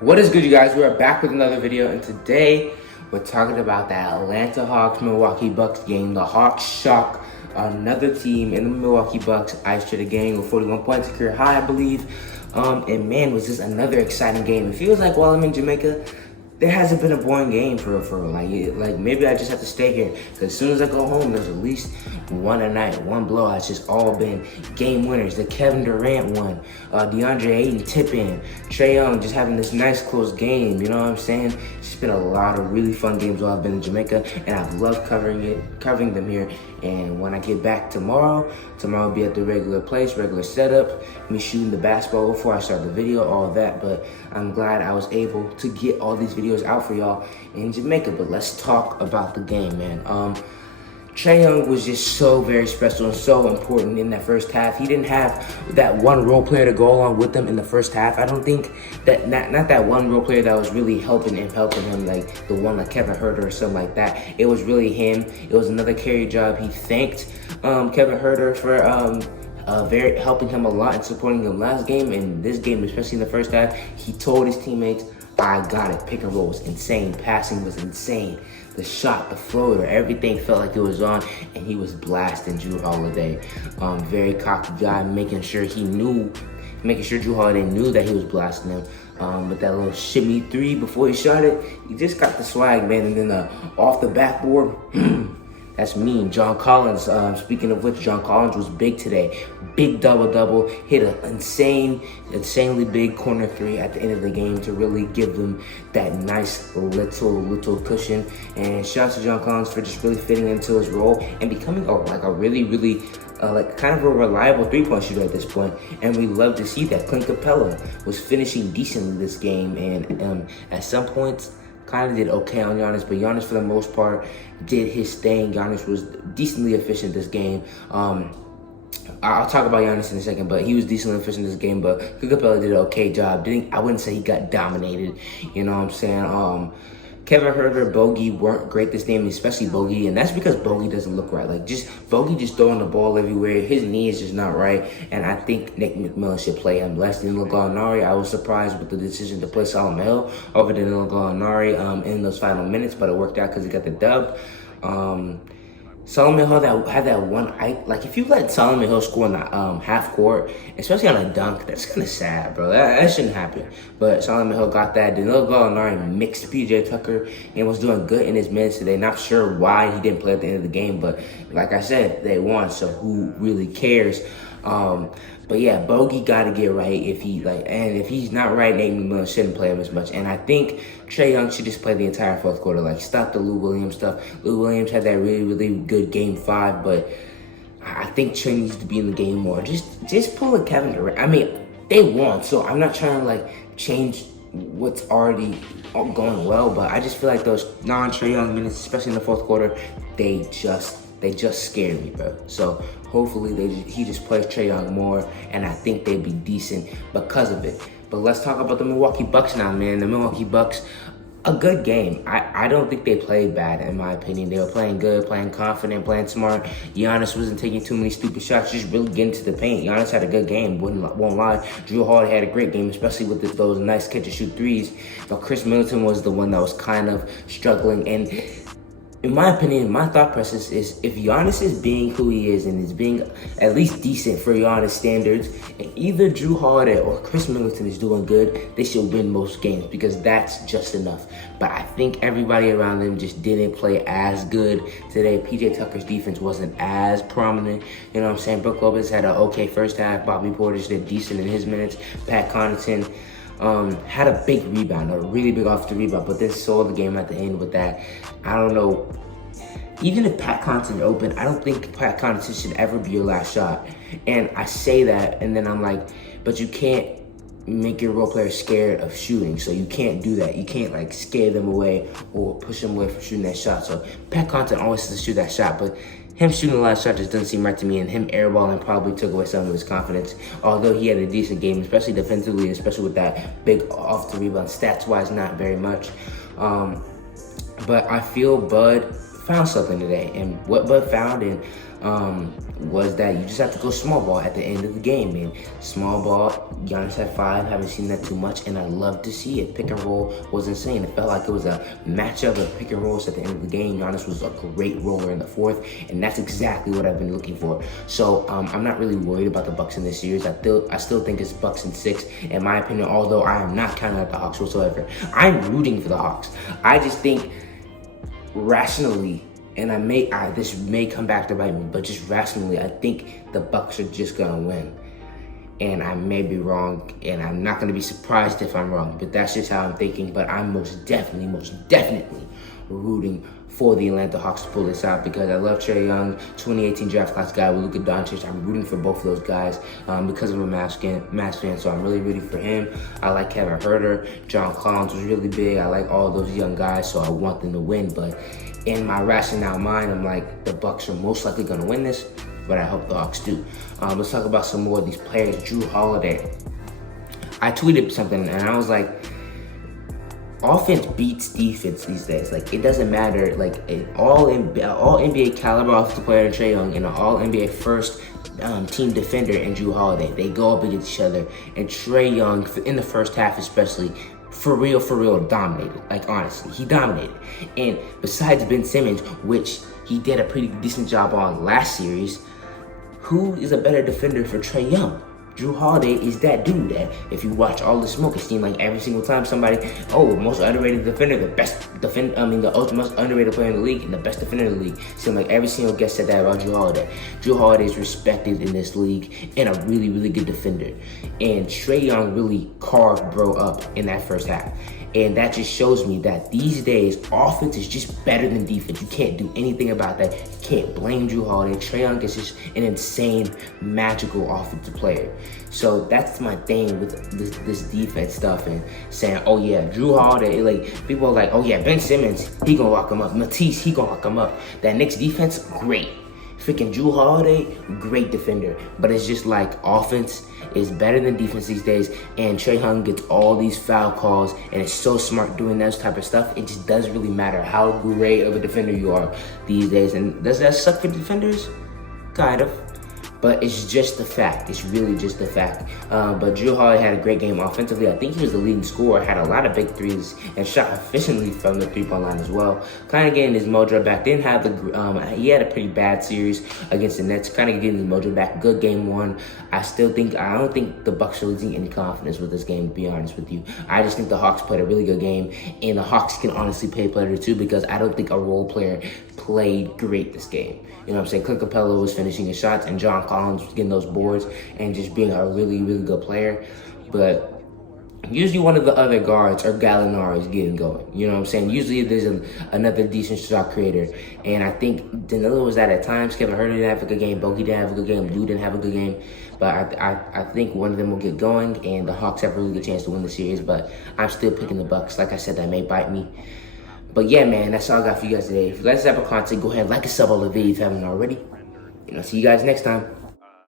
What is good, you guys? We are back with another video, and today we're talking about the Atlanta Hawks Milwaukee Bucks game. The Hawks shock another team in the Milwaukee Bucks. Ice to the game with 41 points, career high, I believe. And man, was this another exciting game. It feels like while I'm in Jamaica, there hasn't been a boring game for real. Like maybe I just have to stay here, because as soon as I go home, there's at least one a night, one blowout. It's just all been game winners. The Kevin Durant one, DeAndre Ayton tip-in, Trae Young just having this nice close game, you know what I'm saying? It's been a lot of really fun games while I've been in Jamaica, and I've loved covering them here. And when I get back tomorrow will be at the regular place, regular setup, me shooting the basketball before I start the video, all that. But I'm glad I was able to get all these videos out for y'all in Jamaica. But let's talk about the game, man. Trae Young was just so very special and so important in that first half. He didn't have that one role player to go along with him in the first half. I don't think that, not that one role player that was really helping him, like the one like Kevin Huerter or something like that. It was really him. It was another carry job. He thanked Kevin Huerter for helping him a lot and supporting him last game. And this game, especially in the first half, he told his teammates, I got it. Pick and roll was insane. Passing was insane. The shot, the floater, everything felt like it was on, and he was blasting Jrue Holiday. Very cocky guy, making sure Jrue Holiday knew that he was blasting him. With that little shimmy three before he shot it, he just got the swag, man. And then off the backboard, that's mean. John Collins, speaking of which, John Collins was big today. Big double-double, hit an insanely big corner three at the end of the game to really give them that nice little cushion. And shout out to John Collins for just really fitting into his role and becoming a really kind of a reliable three-point shooter at this point. And we love to see that. Clint Capella was finishing decently this game, and at some points, kind of did okay on Giannis, but Giannis for the most part did his thing. Giannis was decently efficient this game. I'll talk about Giannis in a second, but he was decently efficient this game. But Capella did an okay job. I wouldn't say he got dominated. You know what I'm saying? Kevin Huerter, Bogey weren't great this game, especially Bogey, and that's because Bogey doesn't look right. Bogey just throwing the ball everywhere. His knee is just not right, and I think Nick McMillan should play him less than Gallinari. I was surprised with the decision to play Solomon Hill over than Gallinari in those final minutes, but it worked out because he got the dub. Solomon Hill had that one, like if you let Solomon Hill score in the half court, especially on a dunk, that's kind of sad, bro. That shouldn't happen. But Solomon Hill got that. Danilo Gallinari mixed PJ Tucker and was doing good in his minutes today. Not sure why he didn't play at the end of the game, but like I said, they won, so who really cares? But yeah, Bogey got to get right and if he's not right, Nate McMillan shouldn't play him as much. And I think Trae Young should just play the entire fourth quarter. Stop the Lou Williams stuff. Lou Williams had that really good game 5, but I think Trae needs to be in the game more. Just pull a Kevin Durant. I mean, they won, so I'm not trying to change what's already going well, but I just feel like those non-Trae Young minutes, especially in the fourth quarter, they just scared me, bro. So hopefully he just plays Trae Young more, and I think they'd be decent because of it. But let's talk about the Milwaukee Bucks now, man. The Milwaukee Bucks, a good game. I don't think they played bad, in my opinion. They were playing good, playing confident, playing smart. Giannis wasn't taking too many stupid shots, just really getting to the paint. Giannis had a good game, won't lie. Jrue Holiday had a great game, especially with those nice catch-and-shoot threes. But Chris Middleton was the one that was kind of struggling, and in my opinion, my thought process is if Giannis is being who he is and is being at least decent for Giannis standards, and either Jrue Holiday or Chris Middleton is doing good, they should win most games because that's just enough. But I think everybody around them just didn't play as good today. PJ Tucker's defense wasn't as prominent. You know what I'm saying? Brook Lopez had an okay first half. Bobby Portis did decent in his minutes. Pat Connaughton had a big rebound, a really big offensive rebound, but then saw the game at the end with that. I don't know. Even if Pat Connaughton open, I don't think Pat Connaughton should ever be your last shot. And I say that, and then I'm like, but you can't make your role player scared of shooting, so you can't do that. You can't scare them away or push them away from shooting that shot. So Pat Connaughton always has to shoot that shot, but him shooting the last shot just doesn't seem right to me, and him airballing probably took away some of his confidence. Although he had a decent game, especially defensively, especially with that big off the rebound. Stats-wise, not very much. But I feel Bud found something today, and what Bud found, and was that you just have to go small ball at the end of the game, man. Small ball, Giannis at 5, haven't seen that too much, and I love to see it. Pick and roll was insane. It felt like it was a matchup of pick and rolls at the end of the game. Giannis was a great roller in the fourth, and that's exactly what I've been looking for. So I'm not really worried about the Bucks in this series. I still think it's Bucks in 6, in my opinion, although I am not counting out the Hawks whatsoever. I'm rooting for the Hawks. I just think rationally, and this may come back to bite me, but just rationally, I think the Bucks are just gonna win. And I may be wrong, and I'm not gonna be surprised if I'm wrong, but that's just how I'm thinking. But I'm most definitely rooting for the Atlanta Hawks to pull this out because I love Trae Young, 2018 draft class guy with Luka Doncic. I'm rooting for both of those guys because I'm a Mavs fan, so I'm really rooting for him. I like Kevin Huerter. John Collins was really big. I like all those young guys, so I want them to win. But in my rationale mind, I'm like, the Bucks are most likely going to win this, but I hope the Hawks do. Let's talk about some more of these players. Jrue Holiday. I tweeted something, and I was like, offense beats defense these days. Like, it doesn't matter. Like, all NBA caliber offensive player, Trae Young, and an all NBA first team defender in Jrue Holiday. They go up against each other, and Trae Young, in the first half especially, for real, dominated. Like, honestly, he dominated. And besides Ben Simmons, which he did a pretty decent job on last series, who is a better defender for Trae Young? Jrue Holiday is that dude that if you watch All the Smoke, it seems like every single time somebody, most underrated defender, the most underrated player in the league and the best defender in the league. Seems like every single guest said that about Jrue Holiday. Jrue Holiday is respected in this league and a really good defender. And Trae Young really carved bro up in that first half. And that just shows me that these days, offense is just better than defense. You can't do anything about that. You can't blame Jrue Holiday. Trae Young is just an insane, magical offensive player. So that's my thing with this defense stuff and saying, oh yeah, Jrue Holiday, like, people are like, oh yeah, Ben Simmons, he gonna lock him up. Matisse, he gonna lock him up. That Knicks defense, great. Freaking Jrue Holiday, great defender. But it's just like offense is better than defense these days, and Trae Young gets all these foul calls, and it's so smart doing those type of stuff. It just doesn't really matter how great of a defender you are these days. And does that suck for defenders? Kind of. But it's just the fact. It's really just the fact. But Jrue Holiday had a great game offensively. I think he was the leading scorer, had a lot of big threes, and shot efficiently from the three-point line as well. Kind of getting his mojo back. Didn't have he had a pretty bad series against the Nets. Kind of getting his mojo back. Good game one. I don't think the Bucks are losing any confidence with this game, to be honest with you. I just think the Hawks played a really good game, and the Hawks can honestly play better too because I don't think a role player played great this game. You know what I'm saying? Clint Capella was finishing his shots, and John Collins was getting those boards and just being a really good player. But usually one of the other guards or Gallinari is getting going. You know what I'm saying? Usually there's another decent shot creator. And I think Danilo was that at times. Kevin Huerter didn't have a good game. Bogey didn't have a good game. Lou didn't have a good game. But I think one of them will get going, and the Hawks have a really good chance to win the series. But I'm still picking the Bucks. Like I said, that may bite me. But yeah, man, that's all I got for you guys today. If you guys have content, go ahead and like and sub all the videos if you haven't already. See you guys next time.